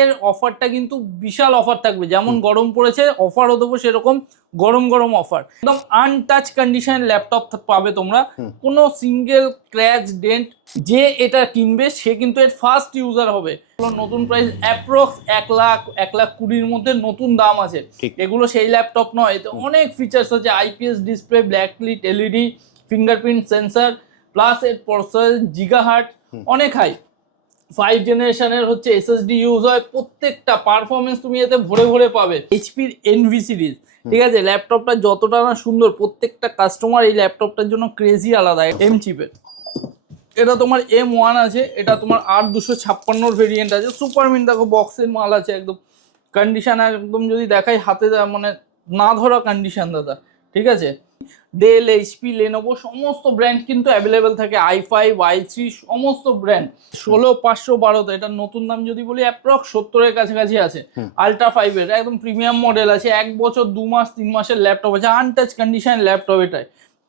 এর অফারটা কিন্তু বিশাল অফার থাকবে, যেমন গরম পড়েছে অফারও দেবো সেরকম গরম গরম অফার। একদম আনটাচ কন্ডিশন ল্যাপটপ পাবে তোমরা, কোনো সিঙ্গেল ক্র্যাচ ডেন্ট। যে এটা কিনবে সে কিন্তু এর ফার্স্ট ইউজার হবে। নতুন প্রাইস অ্যাপ্রক্স 1,20,000 মধ্যে নতুন দাম আছে। এগুলো সেই ল্যাপটপ নয়, তো অনেক ফিচার্স আছে, IPS display, backlit LED, fingerprint sensor, plus এর প্রসেসর জিগাহার্ট অনেক হাই। 5 জেনারেশনের হচ্ছে এসএসডি ইউজ হয়, প্রত্যেকটা পারফরমেন্স তুমি এতে ভরে ভরে পাবে। এইচপির এনভি সিরিজ, ঠিক আছে, ল্যাপটপটা যতটা না সুন্দর, প্রত্যেকটা কাস্টমার এই ল্যাপটপটার জন্য ক্রেজি আলাদা। এম চিপের এটা তোমার M1 আছে, এটা তোমার 8256 ভেরিয়েন্ট আছে। সুপারমিন দেখো বক্সের মাল আছে, একদম কন্ডিশন একদম যদি দেখাই হাতে মানে না ধরা কন্ডিশন দাদা, ঠিক আছে। ডেল, এইচপি, লেনোভো সমস্ত ব্র্যান্ড কিন্তু অ্যাভেলেবেল থাকে, i5 i3 সমস্ত ব্র্যান্ড। 16512, এটা নতুন দাম যদি বলি অ্যাপ্রক্স 70-এর কাছাকাছি আছে। আলট্রা 5 এর একদম প্রিমিয়াম মডেল আছে, 1 বছর 2 মাস 3 মাসের ল্যাপটপ আছে, আনটাচ কন্ডিশন ল্যাপটপ এটাই,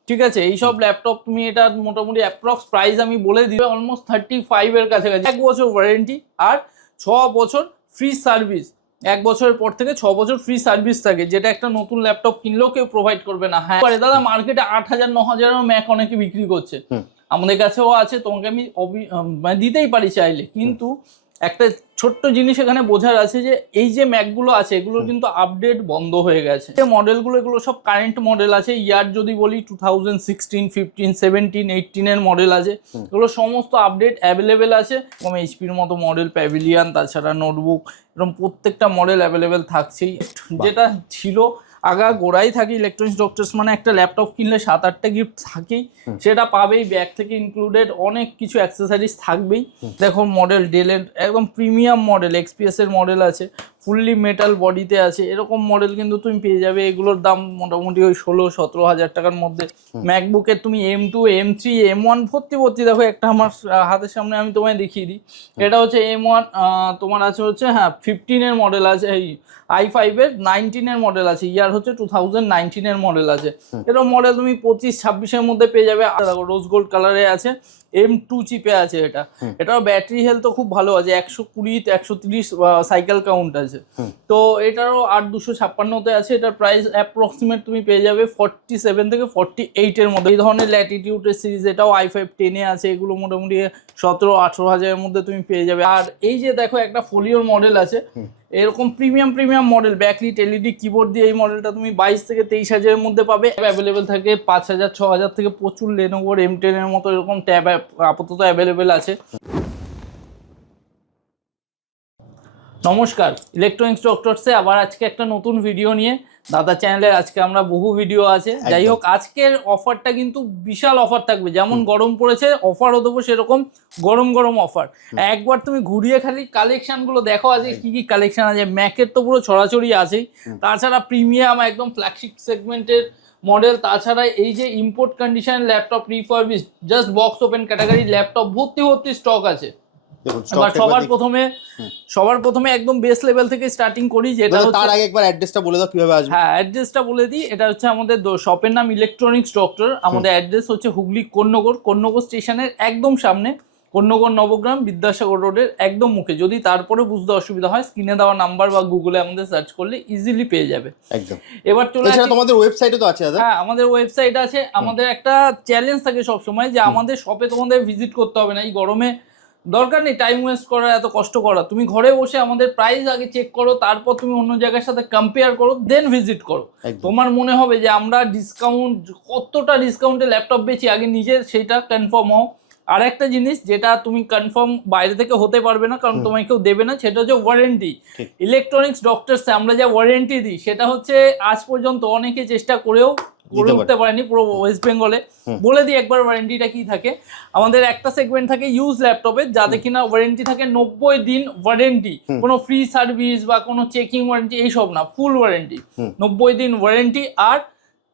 ঠিক আছে। এইসব ল্যাপটপ তুমি এটা মোটামুটি অ্যাপ্রক্স প্রাইস আমি বলে দিবে অলমোস্ট 35-এর কাছাকাছি। 1 বছর ওয়ারেন্টি আর 6 বছর ফ্রি সার্ভিস। 1 বছরের পর থেকে 6 বছর ফ্রি সার্ভিস থাকে, যেটা একটা নতুন ল্যাপটপ কিনলেও কেউ প্রোভাইড করবে না। হ্যাঁ দাদা, মার্কেটে 8,000-9,000 ম্যাক অনেকে বিক্রি করছে, আমাদের কাছেও আছে, তোমাকে আমি মানে দিতেই পারি চাইলে। কিন্তু একটা ছোট্ট জিনিস এখানে বোঝার আছে যে এই যে ম্যাকগুলো আছে এগুলোর কিন্তু আপডেট বন্ধ হয়ে গেছে। যে মডেলগুলো এগুলো সব কারেন্ট মডেল আছে। ইয়ার যদি বলি 2016, 15, 17, 18 এর মডেল আছে, এগুলো সমস্ত আপডেট অ্যাভেলেবেল আছে। এবং এইচপির মতো মডেল, প্যাভিলিয়ান, তাছাড়া নোটবুক, এরকম প্রত্যেকটা মডেল অ্যাভেলেবেল থাকছেই। যেটা ছিল আগা গোড়াই থাকে, ইলেকট্রনিক্স ডক্টরস মানে একটা ল্যাপটপ কিনলে 7-8টা গিফট থাকেই, সেটা পাবেই, ব্যাগ থেকে ইনক্লুডেড অনেক কিছু অ্যাক্সেসরিজ থাকবেই। দেখো মডেল ডেলের একদম প্রিমিয়াম মডেল, এক্সপিএস এর মডেল আছে, ফুললি মেটাল বডিতে আছে, এরকম মডেল কিন্তু তুমি পেয়ে যাবে। এগুলোর দাম মোটামুটি ওই 16-17 হাজার টাকার মধ্যে। ম্যাকবুকের তুমি M2, M3, M1 ভর্তি দেখো, একটা আমার হাতের সামনে আমি তোমায় দেখিয়ে দিই। এটা হচ্ছে M1, তোমার আছে হচ্ছে 15 এর মডেল আছে, এই i5 এর 19 এর মডেল আছে, ইয়ার হচ্ছে 2019 এর মডেল আছে। এরকম মডেল তুমি 25-26 এর মধ্যে পেয়ে যাবে। দেখো রোজ গোল্ড কালারে আছে, M2 চিপে আছে এটা। এটার ব্যাটারি হেলথ খুব ভালো আছে, 120-130 সাইকেল কাউন্ট আছে। তো এটারও 8256-তে আছে। এটার প্রাইস অ্যাপ্রক্সিমেট তুমি পেয়ে যাবে 47 থেকে 48 এর মধ্যে। এই ধরনের ল্যাটিটিউডের সিরিজ, এটাও i5 10 এ আছে, এগুলো মোটামুটি 17-18 হাজারের মধ্যে তুমি পেয়ে যাবে। আর এই যে দেখো একটা ফোলিওর মডেল আছে, এরকম premium model, backlit LED keyboard দিয়ে, এই মডেলটা তুমি 22 থেকে 23 হাজারের মধ্যে পাবে। অ্যাভেলেবেল থাকে 5,000-6,000 থেকে প্রচুর লেনোভোর M10 এর মতো এরকম ট্যাব আপাতত অ্যাভেলেবেল আছে। নমস্কার, ইলেকট্রনিক্স ডক্টরসে আবার আজকে একটা নতুন ভিডিও নিয়ে। দাদা চ্যানেলে আজকে আমরা বহু ভিডিও আছে, যাই হোক আজকের অফারটা কিন্তু বিশাল অফার থাকবে, যেমন গরম পড়েছে অফারও দেবো সেরকম গরম গরম অফার। একবার তুমি ঘুরিয়ে খালি কালেকশনগুলো দেখো, আজকে কি কি কালেকশন আছে। ম্যাকের তো পুরো ছড়াছড়ি আছেই, তাছাড়া প্রিমিয়াম একদম ফ্ল্যাগশিপ সেগমেন্টের মডেল, তাছাড়া এই যে import condition laptop, refurbish, just box open category laptop ভর্তি স্টক আছে। সবার প্রথমে একদম বেস লেভেল থেকে স্টার্টিং করি, যেটা তার আগে একবার অ্যাড্রেসটা বলে দাও কিভাবে আসবে। হ্যাঁ, অ্যাড্রেসটা বলে দিই। এটা হচ্ছে আমাদের শপের নাম ইলেকট্রনিক্স ডক্টর। আমাদের অ্যাড্রেস হচ্ছে হুগলি কন্যগর স্টেশনের একদম সামনে, কন্যগর নবগ্রাম বিদ্যাসাগর রোডের একদম মুখে। যদি তারপরে বুঝতে অসুবিধা হয়, স্ক্রিনে দেওয়া নাম্বার বা গুগলে আমাদের সার্চ করলে ইজিলি পেয়ে যাবে। একদম। এবার চলে আসি, তোমাদের ওয়েবসাইটে তো আছে দাদা? হ্যাঁ, আমাদের ওয়েবসাইট আছে। আমাদের একটা চ্যালেঞ্জ থাকে সবসময় যে আমাদের শপে তোমাদের ভিজিট করতে হবে না, এই গরমে দরকার নেই টাইম ওয়েস্ট করা, এত কষ্ট করা। তুমি ঘরে বসে আমাদের প্রাইস আগে চেক করো, তারপর তুমি অন্য জায়গার সাথে কম্পেয়ার করো, দেন ভিজিট করো। তোমার মনে হবে যে আমরা ডিসকাউন্ট, কতটা ডিসকাউন্টে ল্যাপটপ বেচি, আগে নিজের সেটা কনফার্ম হও। আর একটা জিনিস যেটা তুমি কনফার্ম বাইরে থেকে হতে পারবে না, কারণ তোমায় কেউ দেবে না, সেটা হচ্ছে ওয়ারেন্টি। ইলেকট্রনিক্স ডক্টরসে আমরা যা ওয়ারেন্টি দিই, সেটা হচ্ছে আজ পর্যন্ত অনেকে চেষ্টা করেও করে উঠতে পারেনি পুরো ওয়েস্ট বেঙ্গলে। বলে দিই একবার ওয়ারেন্টিটা কি থাকে। আমাদের একটা সেগমেন্ট থাকে ইউজ ল্যাপটপের, যাতে কিনা ওয়ারেন্টি থাকে 90 দিন ওয়ারেন্টি, কোনো ফ্রি সার্ভিস বা কোনো চেকিং ওয়ারেন্টি এইসব না, ফুল ওয়ারেন্টি, 90 দিন ওয়ারেন্টি আর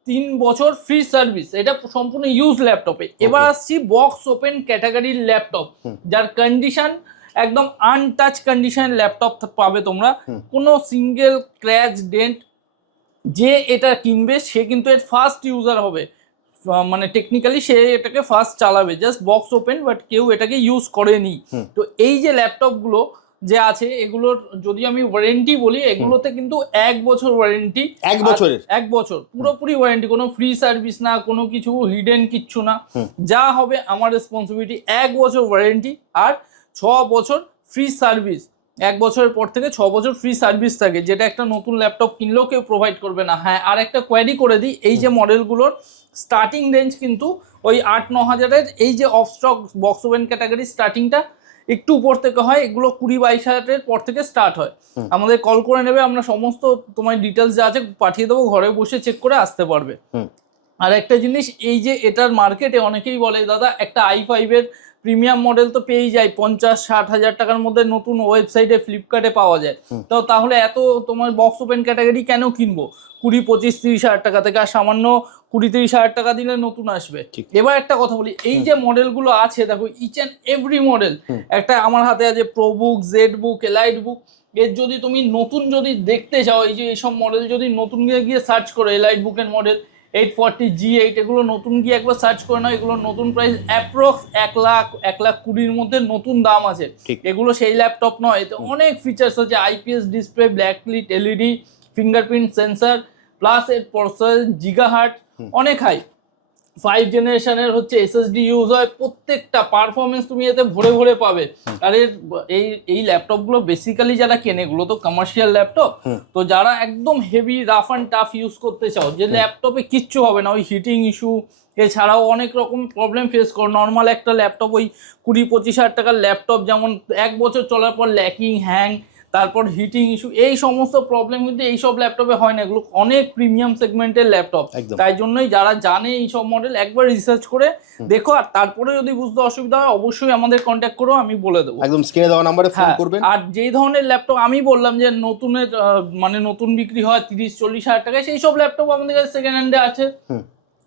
3 বছর ফ্রি সার্ভিস। এটা সম্পূর্ণ ইউজ ল্যাপটপে। এবার আসছি বক্স ওপেন ক্যাটাগরির ল্যাপটপ, যার কন্ডিশন একদম আনটাচ কন্ডিশন ল্যাপটপ পাবে তোমরা, কোনো সিঙ্গেল ক্র্যাচ ডেন্ট। যে এটা কিনবে সে কিন্তু এর ফার্স্ট ইউজার হবে, মানে টেকনিক্যালি সে এটাকে ফার্স্ট চালাবে, জাস্ট বক্স ওপেন, বাট কেউ এটাকে ইউজ করেনি। তো এই যে ল্যাপটপগুলো যে আছে এগুলোর যদি আমি ওয়ারেন্টি বলি, এগুলোতে কিন্তু 1 বছর ওয়ারেন্টি। 1 বছরের? 1 বছর পুরোপুরি ওয়ারেন্টি, কোনো ফ্রি সার্ভিস না, কোনো কিছু হিডেন কিচ্ছু না, যা হবে আমার রেসপন্সিবিলিটি। 1 বছর ওয়ারেন্টি আর 6 বছর ফ্রি সার্ভিস। 1 বছরের পর থেকে 6 বছর ফ্রি সার্ভিস থাকে, যেটা একটা নতুন ল্যাপটপ কিনলেও কেউ প্রোভাইড করবে না। হ্যাঁ, আর একটা কোয়ারি করে দিই, এই যে মডেলগুলোর স্টার্টিং রেঞ্জ কিন্তু ওই 8-9 হাজারের, এই যে off stock box oven category স্টার্টিংটা একটু উপর থেকে হয়, এগুলো 20-22 হাজারের পর থেকে স্টার্ট হয়। আমাদের কল করে নেবে, আমরা সমস্ত তোমার ডিটেলস যা আছে পাঠিয়ে দেবো, ঘরে বসে চেক করে আসতে পারবে। আর একটা জিনিস, এই যে এটার মার্কেটে অনেকেই বলে দাদা একটা i5 এর প্রিমিয়াম মডেল তো পেয়েই যায় 50-60 হাজার টাকার মধ্যে, নতুন ওয়েবসাইটে ফ্লিপকার্টে পাওয়া যায়, তো তাহলে এত তোমার বক্স ওপেন ক্যাটাগরি কেন কিনবো 20-25-30 হাজার টাকা থেকে, আর সামান্য 20-30 হাজার টাকা দিলে নতুন আসবে। এবার একটা কথা বলি, এই যে মডেলগুলো আছে দেখো, ইচ অ্যান্ড এভরি মডেল, একটা আমার হাতে আছে প্রোবুক, জেড বুক, এলাইট বুক, এর যদি তুমি নতুন যদি দেখতে চাও, এই যে এইসব মডেল যদি নতুন গিয়ে সার্চ করো, এলাইট বুকের মডেল 840 G8, এগুলো নতুন গিয়ে একবার সার্চ করে নাও, এগুলো নতুন প্রাইস অ্যাপ্রক্স 1,20,000 মধ্যে নতুন দাম আছে। এগুলো সেই ল্যাপটপ নয়, এতে অনেক ফিচার্স আছে, IPS display, backlit LED, fingerprint sensor, plus এর প্রসেসর গিগাহার্ট অনেক হাই, 5 জেনারেশনের হচ্ছে এসএসডি ইউজ হয়, প্রত্যেকটা পারফরমেন্স তুমি এতে ভরে ভরে পাবে। আর এই ল্যাপটপগুলো বেসিক্যালি যারা কেনে, এগুলো তো কমার্শিয়াল ল্যাপটপ, তো যারা একদম heavy rough and tough use করতে চাও, যে ল্যাপটপে কিচ্ছু হবে না, ওই হিটিং ইস্যু এছাড়াও অনেক রকম প্রবলেম ফেস করো, নর্মাল একটা ল্যাপটপ ওই 20-25 হাজার টাকার ল্যাপটপ যেমন 1 বছর চলার পর ল্যাকিং, হ্যাং, তারপর হিটিং ইস্যু, এই সমস্ত প্রবলেম কিন্তু এইসব ল্যাপটপে হয় না, এগুলো অনেক প্রিমিয়াম সেগমেন্টের ল্যাপটপ। তাই জন্যই যারা জানে এইসব মডেল একবার রিসার্চ করে দেখো, আর তারপরে যদি বুঝতে অসুবিধা হয় অবশ্যই আমাদের কন্ট্যাক্ট করো, আমি বলে দেবো, একদম স্ক্রিনে দেওয়া নম্বরে ফোন করবেন। আর যেই ধরনের ল্যাপটপ আমি বললাম যে নতুনের মানে নতুন বিক্রি হয় 30-40 হাজার টাকায়, সেই সব ল্যাপটপ আমাদের কাছে সেকেন্ড হ্যান্ডে আছে,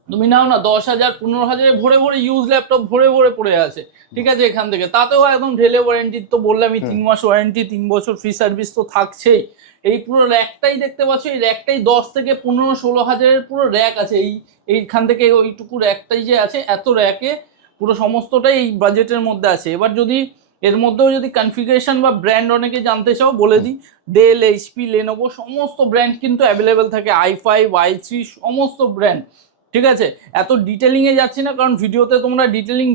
তুমি নাও না 10,000-15,000 ভরে ভরে ইউজ ল্যাপটপ ভরে ভরে পড়ে আছে, ঠিক আছে, এখান থেকে তাতেও একদম ঢেলে ওয়ারেন্টি, তো বললাম 3 মাস ওয়ারেন্টি, 3 বছর ফ্রি সার্ভিস তো থাকছেই। এই পুরো র্যাকটাই দেখতে পাচ্ছ, এই র্যাকটাই 10-15-16 হাজারের পুরো র্যাক আছে, এইখান থেকে ওইটুকু র্যাকটাই যে আছে, এত র্যাকে পুরো সমস্তটাই এই বাজেটের মধ্যে আছে। এবার যদি এর মধ্যেও যদি কনফিগারেশন বা ব্র্যান্ড অনেকে জানতে চাও বলে দিই, ডেল, এইচপি, লেনোভো সমস্ত ব্র্যান্ড কিন্তু অ্যাভেলেবেল থাকে, i5, i3 সমস্ত ব্র্যান্ড, ঠিক আছে। এত ডিটেলিংয়ে যাচ্ছি না, কারণ ভিডিওতে তোমরা ডিটেলিং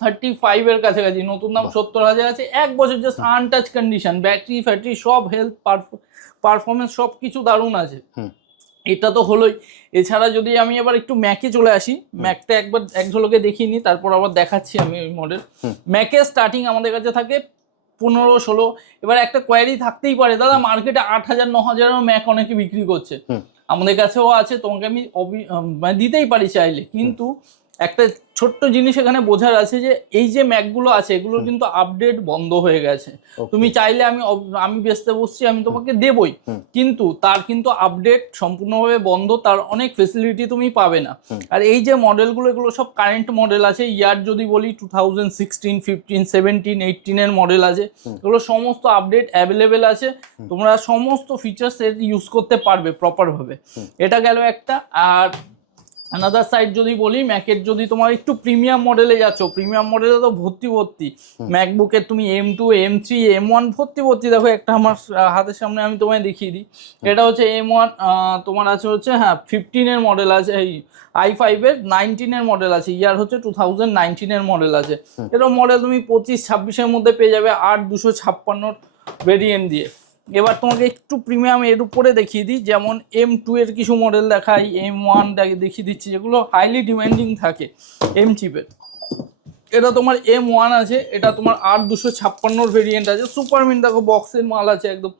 $35 এর কাছাকাছি, নতুন দাম 70,000 আছে, 1 বছর জাস্ট আনটাচ কন্ডিশন, ব্যাটারি ফ্যাটারি সব, হেলথ পারফরমেন্স সব কিছু দারুণ আছে। এটা তো হলোই, এছাড়া যদি আমি এবার একটু ম্যাকে চলে আসি, ম্যাকটা একবার এক ঝলকে দেখিয়ে নিই, তারপর আবার দেখাচ্ছি আমি ওই মডেল। ম্যাকের স্টার্টিং আমাদের কাছে থাকে 15-16। এবার একটা কোয়ারি থাকতেই পারে, দাদা মার্কেটে 8,000-9,000 ম্যাক অনেকে বিক্রি করছে, আমাদের কাছেও আছে, তোমাকে আমি মানে দিতেই পারি চাইলে, কিন্তু একটা ছোট্ট জিনিস এখানে বোঝার আছে যে এই যে ম্যাকগুলো আছে এগুলোর কিন্তু আপডেট বন্ধ হয়ে গেছে। তুমি চাইলে আমি বেচতে বসছি, আমি তোমাকে দেবই, কিন্তু তার কিন্তু আপডেট সম্পূর্ণভাবে বন্ধ, তার অনেক ফেসিলিটি তুমি পাবে না। আর এই যে মডেলগুলো এগুলো সব কারেন্ট মডেল আছে, ইয়ার যদি বলি 2016, 15, 17, 18 এর মডেল আছে, এগুলো সমস্ত আপডেট অ্যাভেলেবেল আছে, তোমরা সমস্ত ফিচার্স ইউজ করতে পারবে প্রপার ভাবে। এটা গেল একটা। আর আনাদার সাইড যদি বলি, ম্যাকের যদি তোমার একটু প্রিমিয়াম মডেলে যাচ্ছ, প্রিমিয়াম মডেলে তো ভর্তি ম্যাকবুকের, তুমি M2, M3, M1 ভর্তি দেখো, একটা আমার হাতের সামনে আমি তোমায় দেখিয়ে দিই, এটা হচ্ছে M1, তোমার আছে হচ্ছে 15 এর মডেল আছে, এই i5 এর 19 এর মডেল আছে, ইয়ার হচ্ছে 2019 এর মডেল আছে। এরকম মডেল তুমি 25-26 এর মধ্যে পেয়ে যাবে, 8,256 ভেরিয়েন্ট দিয়ে। এবার তোমাকে একটু প্রিমিয়াম এর উপরে দেখিয়ে দিই, যেমন M2 এর কিছু মডেল দেখাই, M1 দেখিয়ে দিচ্ছি, যেগুলো হাইলি ডিমান্ডিং থাকে এম চিপের। এটা তোমার M1 আছে, এটা তোমার R256 ভেরিয়েন্ট আছে, সুপার মিন্ট দেখো বক্সের মাল আছে, একদম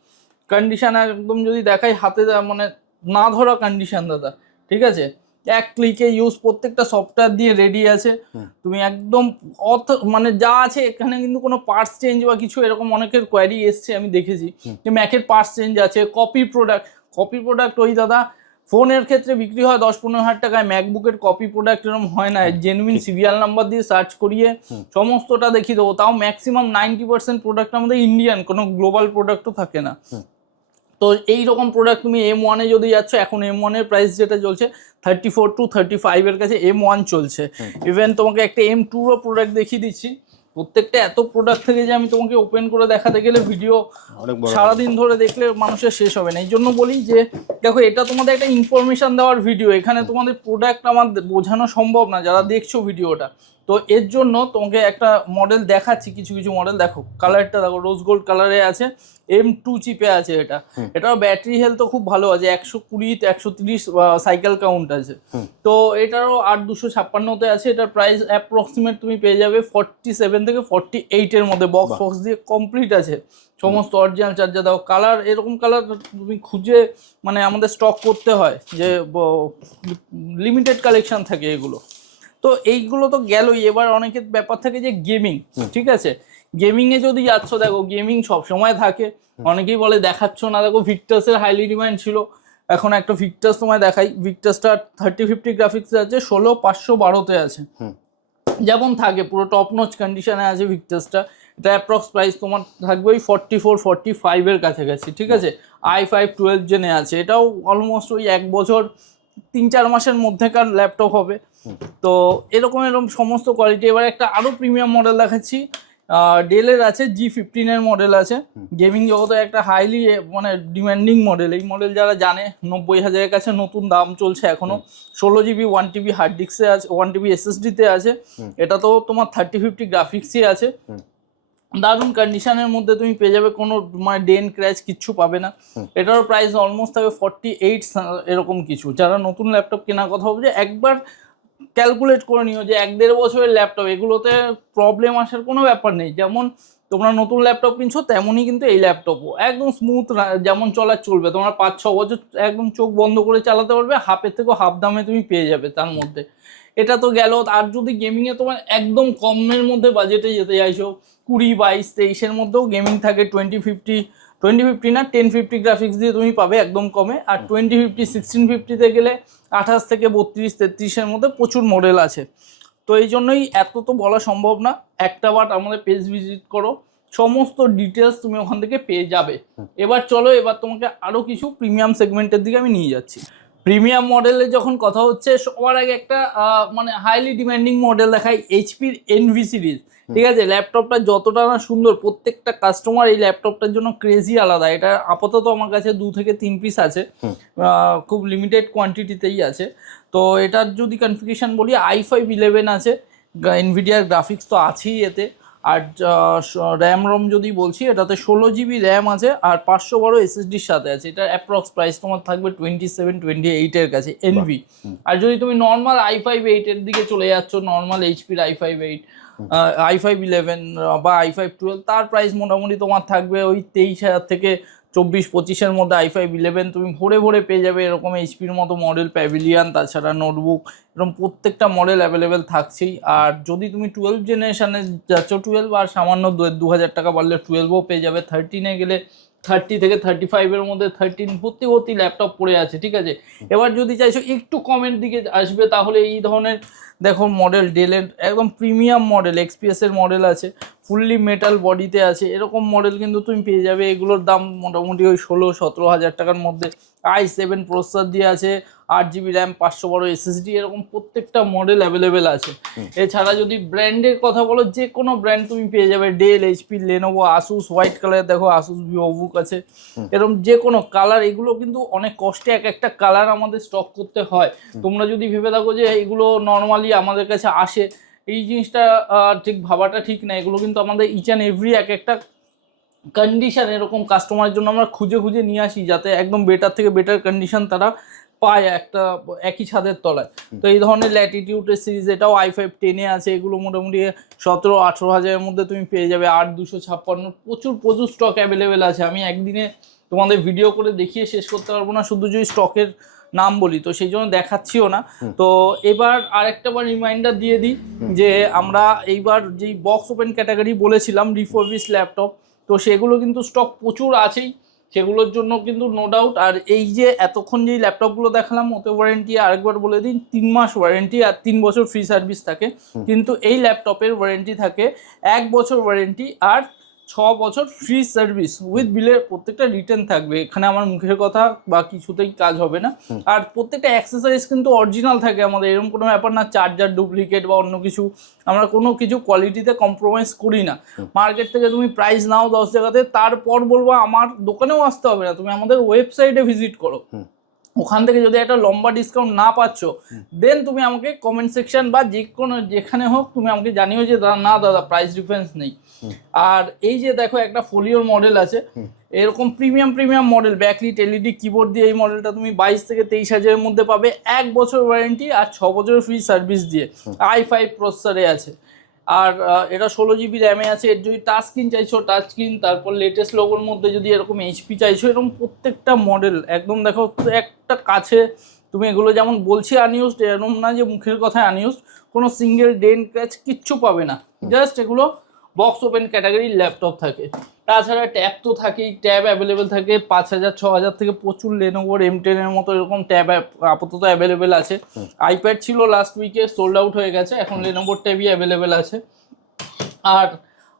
কন্ডিশন একদম যদি দেখাই হাতে মানে না ধরা কন্ডিশন দাদা, ঠিক আছে। এক ক্লিকে ইউজ, প্রত্যেকটা সফটওয়্যার দিয়ে রেডি আছে, তুমি একদম মানে যা আছে এখানে কিন্তু কোনো পার্টস চেঞ্জ বা কিছু এরকম অনেকের কোয়ারি এসছে আমি দেখেছি যে ম্যাকের পার্টস চেঞ্জ আছে, কপি প্রোডাক্ট ওই দাদা ফোনের ক্ষেত্রে বিক্রি হয় 10-15 হাজার টাকায়, ম্যাকবুকের কপি প্রোডাক্ট এরকম হয় না, জেনুইন সিরিয়াল নাম্বার দিয়ে সার্চ করিয়ে সমস্তটা দেখিয়ে দেবো। তাও ম্যাক্সিমাম 90% প্রোডাক্ট আমাদের ইন্ডিয়ান, কোনো গ্লোবাল প্রোডাক্টও থাকে না। তো এইরকম প্রোডাক্ট তুমি M1 এ যদি যাচ্ছ, এখন M1 এর প্রাইস যেটা চলছে 34 to 35 এর কাছে M1 চলছে। ইভেন তোমাকে একটা M2 এর প্রোডাক্ট দেখিয়ে দিচ্ছি, প্রত্যেকটা এত প্রোডাক্ট থেকে যে আমি তোমাকে ওপেন করে দেখাতে গেলে ভিডিও সারাদিন ধরে দেখলে মানুষের শেষ হবে না। এই জন্য বলি যে দেখো, এটা তোমাদের একটা ইনফরমেশন দেওয়ার ভিডিও, এখানে তোমাদের প্রোডাক্ট আমার বোঝানো সম্ভব না যারা দেখছো ভিডিওটা। তো এর জন্য তোমাকে একটা মডেল দেখাচ্ছি, কিছু মডেল দেখো, কালারটা দেখো রোজ গোল্ড কালারে আছে, M2 চিপে আছে এটা। এটার ব্যাটারি হেলথও খুব ভালো আছে, 120-130 সাইকেল কাউন্ট আছে। তো এটারও 8256-তে আছে। এটার প্রাইস অ্যাপ্রক্সিমেট তুমি পেয়ে যাবে 47 থেকে 48 এর মধ্যে, বক্স দিয়ে কমপ্লিট আছে, সমস্ত অরিজিনাল চার্জার দাও। কালার এরকম কালার তুমি খুঁজে মানে আমাদের স্টক করতে হয়, যে লিমিটেড কালেকশন থাকে এগুলো। তো এইগুলো তো গেলই, এবার অনেকের ব্যাপার থাকে যে গেমিং, ঠিক আছে, গেমিং এ যদি যাচ্ছ, দেখো গেমিং সব সময় থাকে, অনেকেই বলে দেখাচ্ছ না, দেখো ভিক্টাসের হাইলি ডিমান্ড ছিল, এখন একটা ভিক্টাস তোমায় দেখাই। ভিক্টাসটা 3050 গ্রাফিক্স আছে, 16512-তে আছে, যেমন থাকে পুরো টপ নচ কন্ডিশনে আছে ভিক্টাসটা। এটা অ্যাপ্রক্স প্রাইস তোমার থাকবে ওই 44-45 এর কাছাকাছি, ঠিক আছে। i5 12 জেনে আছে, এটাও অলমোস্ট ওই 1 বছর 3-4 মাসের মধ্যেকার ল্যাপটপ হবে। তো এরকম সমস্ত কোয়ালিটি। এবার একটা আরো প্রিমিয়াম মডেল দেখাচ্ছি, ডেলের আছে G15 এর মডেল আছে, গেমিং জগতে একটা হাইলি মানে ডিমান্ডিং মডেল। এই মডেল যারা জানে 90,000-এর কাছে নতুন দাম চলছে এখনো। 16GB 1TB হার্ড ডিস্কে আছে, 1TB SSD তে আছে। এটা তো তোমার 3050 গ্রাফিক্সই আছে, দারুণ কন্ডিশনের মধ্যে তুমি পেয়ে যাবে, কোনো মানে ডেন ক্র্যাচ কিচ্ছু পাবে না। এটারও প্রাইস অলমোস্ট থাকবে 48 এরকম কিছু। যারা নতুন ল্যাপটপ কেনার কথা ভাবছে, একবার ক্যালকুলেট করে নিও যে 1-1.5 বছরের ল্যাপটপ, এগুলোতে প্রবলেম আসার কোনো ব্যাপার নেই। যেমন তোমরা নতুন ল্যাপটপ কিনছো, তেমনই কিন্তু এই ল্যাপটপও একদম স্মুথ, যেমন চলার চলবে, তোমার 5-6 বছর একদম চোখ বন্ধ করে চালাতে পারবে, হাফের থেকেও হাফ দামে তুমি পেয়ে যাবে তার মধ্যে। এটা তো গেল। আর যদি গেমিংয়ে তোমার একদম কমের মধ্যে বাজেটে যেতে চাইছো, 20-22-23-এর মধ্যেও গেমিং থাকে, 2050 না 1050 গ্রাফিক্স দিয়ে তুমি পাবে একদম কমে। আর 2050 1650-তে গেলে 28 থেকে 32-33-এর মধ্যে প্রচুর মডেল আছে। তো এই জন্যই এত তো বলা সম্ভব না, একটা বার আমাদের পেজ ভিজিট করো, সমস্ত ডিটেলস তুমি ওখান থেকে পেয়ে যাবে। এবার চলো, এবার তোমাকে আরো কিছু প্রিমিয়াম সেগমেন্টের দিকে আমি নিয়ে যাচ্ছি। প্রিমিয়াম মডেলের যখন কথা হচ্ছে, সবার আগে একটা মানে হাইলি ডিমান্ডিং মডেল দেখাই, এইচপির এনভি সিরিজ, ঠিক আছে। ল্যাপটপটা যতটা না সুন্দর, প্রত্যেকটা কাস্টমার এই ল্যাপটপটার জন্য ক্রেজি আলাদা। এটা আপাতত আমার কাছে 2 থেকে 3 পিস আছে, খুব লিমিটেড কোয়ান্টিটিতেই আছে। তো এটার যদি কনফিগারেশন বলি, i5 11 আছে, এনভিডিয়ার গ্রাফিক্স তো আছেই এতে। আর র্যাম রম যদি বলছি, এটাতে 16GB র্যাম আছে আর 512 SSDর সাথে আছে। এটার অ্যাপ্রক্স প্রাইস তোমার থাকবে 27-28 এর কাছে এনভি। আর যদি তুমি নর্মাল i5 8 এর দিকে চলে যাচ্ছ, নর্মাল এইচপির i5 8, i5 11 বা i5 12, তার প্রাইস মোটামুটি তোমার থাকবে ওই 23,000 থেকে 24-25-এর মধ্যে। i5 11 তুমি ভরে ভরে পেয়ে যাবে, এরকম এইচপির মতো মডেল, প্যাভিলিয়ান, তাছাড়া নোটবুক, এরকম প্রত্যেকটা মডেল অ্যাভেলেবেল থাকছেই। আর যদি তুমি 12 জেনারেশনে যাচ্ছ, 12 আর সামান্য 2,000 টাকা বাড়লে 12ও পেয়ে যাবে। 13-এ গেলে 30 থেকে 35-এর মধ্যে 13 ভর্তি ল্যাপটপ পড়ে আছে, ঠিক আছে। এবার যদি চাইছো একটু কমের দিকে আসবে, তাহলে এই ধরনের দেখো মডেল, ডেলের একদম প্রিমিয়াম মডেল, এক্সপিএসের মডেল আছে, ফুললি মেটাল বডিতে আছে, এরকম মডেল কিন্তু তুমি পেয়ে যাবে। এগুলোর দাম মোটামুটি ওই 16-17 হাজার টাকার মধ্যে। i7 প্রসেসর দিয়ে আছে, 8GB র্যাম, 512 SSD, এরকম প্রত্যেকটা মডেল অ্যাভেলেবেল আছে। এছাড়া যদি ব্র্যান্ডের কথা বলো, যে কোনো ব্র্যান্ড তুমি পেয়ে যাবে, Dell, HP, Lenovo, Asus, white colour দেখো আসুস ভিভোবুক আছে, এরকম যে কোনো কালার। এগুলো কিন্তু অনেক কষ্টে এক একটা কালার আমাদের স্টক করতে হয়। তোমরা যদি ভেবে থাকো যে এগুলো নর্মালি আমাদের কাছে আসে, এই জিনিসটা ঠিক ভাবাটা ঠিক না। এগুলো কিন্তু আমাদের ইচ অ্যান্ড এভরি এক একটা কন্ডিশন এরকম কাস্টমারের জন্য আমরা খুঁজে খুঁজে নিয়ে আসি যাতে একদম বেটার থেকে বেটার কন্ডিশন তারা পায় একটা একই ছাদের তলায়। তো এই ধরনের ল্যাটিটিউডের সিরিজ, এটাও i5-10 আছে, এগুলো মোটামুটি 17-18 হাজারের মধ্যে তুমি পেয়ে যাবে। 8256 প্রচুর স্টক অ্যাভেলেবেল আছে। আমি একদিনে তোমাদের ভিডিও করে দেখিয়ে শেষ করতে পারবো না শুধু যদি স্টকের নাম বলি, তো সেই জন্য দেখাচ্ছিও না। তো এবার আরেকটা বার রিমাইন্ডার দিয়ে দিই যে আমরা এইবার যেই বক্স ওপেন ক্যাটাগরি বলেছিলাম রিফারবিশ ল্যাপটপ, তো সেগুলো কিন্তু স্টক প্রচুর আছেই, সেগুলোর জন্য কিন্তু নো ডাউট। আর এই যে এতক্ষণ যেই ল্যাপটপগুলো দেখালাম ওতে ওয়ারেন্টি আরেকবার বলে দিন 3 মাস ওয়ারেন্টি আর 3 বছর ফ্রি সার্ভিস থাকে, কিন্তু এই ল্যাপটপের ওয়ারেন্টি থাকে 1 বছর ওয়ারেন্টি আর 6 বছর ফ্রি সার্ভিস উইথ বিলের প্রত্যেকটা রিটার্ন থাকবে। এখানে আমার মুখের কথা বা কিছুতেই কাজ হবে না। আর প্রত্যেকটা অ্যাক্সেসরিজ কিন্তু অরিজিনাল থাকে আমাদের, এরকম কোনো ব্যাপার না চার্জার ডুপ্লিকেট বা অন্য কিছু, আমরা কোনো কিছু কোয়ালিটিতে কম্প্রোমাইজ করি না। মার্কেট থেকে তুমি প্রাইস নাও 10 জায়গাতে, তারপর বলবো আমার দোকানেও আসতে হবে না, তুমি আমাদের ওয়েবসাইটে ভিজিট করো, ওখান থেকে যদি একটা লম্বা ডিসকাউন্ট না পাচ্ছ দেন তুমি আমাকে কমেন্ট সেকশন বা যে কোনো যেখানে হোক তুমি আমাকে জানিও যে না দাদা প্রাইস ডিফারেন্স নেই। আর এই যে দেখো একটা ফোলিওর মডেল আছে, এরকম premium model backlit LED keyboard দিয়ে, এই মডেলটা তুমি 22 থেকে 23 হাজারের মধ্যে পাবে, 1 বছর ওয়ারেন্টি আর 6 বছরের ফ্রি সার্ভিস দিয়ে। i5 প্রসেসরে আছে, আর এটা 16 জিবি র্যামে আছে। এর যদি টাচ স্ক্রিন চাইছো টাচ স্ক্রিন, তারপর লেটেস্ট লোগোর মধ্যে যদি এরকম এইচপি চাইছো, এরকম প্রত্যেকটা মডেল একদম দেখো একটা কাছে তুমি এগুলো যেমন বলছি আনইউজড, এরকম না যে মুখের কথায় আনইউজড, কোনো সিঙ্গেল ডেন্ট ক্র্যাচ কিচ্ছু পাবে না, জাস্ট এগুলো বক্স ওপেন ক্যাটাগরির ল্যাপটপ থাকে। তাছাড়া ট্যাব তো থাকেই, ট্যাব অ্যাভেলেবেল থাকে 5000-6000 থেকে প্রচুর লেনোভোর M10 এর মতো এরকম ট্যাব আপাতত অ্যাভেলেবেল আছে। আইপ্যাড ছিল লাস্ট উইকে, সোল্ড আউট হয়ে গেছে, এখন লেনোভোর ট্যাবই অ্যাভেলেবেল আছে। আর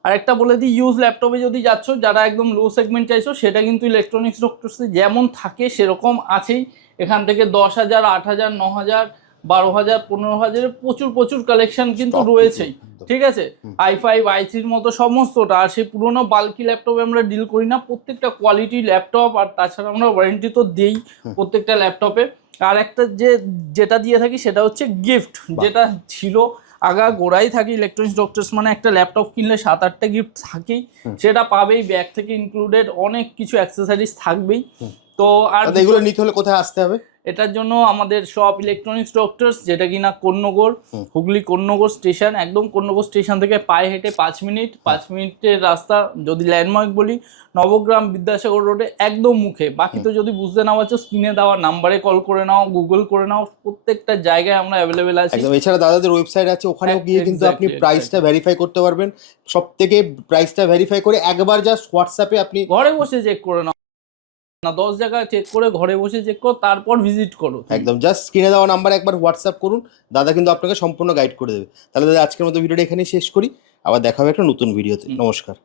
আরেকটা বলে দিই, ইউজ ল্যাপটপে যদি যাচ্ছ, যারা একদম লো সেগমেন্ট চাইছো, সেটা কিন্তু ইলেকট্রনিক্স ডক্টরসে যেমন থাকে সেরকম আছেই। এখান থেকে 10,000, 8,000, 9,000, 12,000, 15,000 প্রচুর কালেকশন কিন্তু রয়েছেই, ঠিক আছে। i5 i3 মতো সমস্তটা। আর সেই পুরোনো বাল্কি ল্যাপটপে আমরা ডিল করি না, প্রত্যেকটা কোয়ালিটি ল্যাপটপ, আর তাছাড়া আমরা ওয়ারেন্টি তো দিই প্রত্যেকটা ল্যাপটপে। আর একটা যেটা দিয়ে থাকি সেটা হচ্ছে গিফট, যেটা ছিল আগা গোড়াই থাকে ইলেকট্রনিক্স ডক্টরস মানে একটা ল্যাপটপ কিনলে 7-8টা গিফট থাকেই, সেটা পাবেই, ব্যাগ থেকে ইনক্লুডেড অনেক কিছু অ্যাক্সেসরিজ থাকবেই। তো আর এগুলো নিতে হলে কোথায় আসতে হবে? এটার জন্য আমাদের শপ ইলেকট্রনিক্স ডক্টরস, যেটা কিনা কন্যগড়, হুগলি কন্যগড় স্টেশন, একদম কন্যগড় স্টেশন থেকে পায়ে হেঁটে 5 মিনিটের রাস্তা। যদি ল্যান্ডমার্ক বলি, নবগ্রাম বিদ্যাসাগর রোডে একদম মুখে। বাকি তো যদি বুঝতে না পারছো স্ক্রিনে দেওয়া নাম্বারে কল করে নাও, গুগল করে নাও, প্রত্যেকটা জায়গায় আমরা অ্যাভেলেবেল আছি। একদম। এছাড়া দাদাদের ওয়েবসাইট আছে, ওখানেও গিয়ে কিন্তু আপনি প্রাইসটা ভেরিফাই করতে পারবেন। সবথেকে প্রাইসটা ভেরিফাই করে একবার জাস্ট হোয়াটসঅ্যাপে আপনি ঘরে বসে চেক করে নাও না, 10 জায়গায় চেক করে ঘরে বসে চেক করো, তারপর ভিজিট করো। একদম জাস্ট স্ক্রিনে দেওয়া নাম্বার একবার হোয়াটসঅ্যাপ করুন, দাদা কিন্তু আপনাকে সম্পূর্ণ গাইড করে দেবে। তাহলে দাদা আজকের মতো ভিডিওটা এখানেই শেষ করি, আবার দেখা হবে একটা নতুন ভিডিওতে। নমস্কার।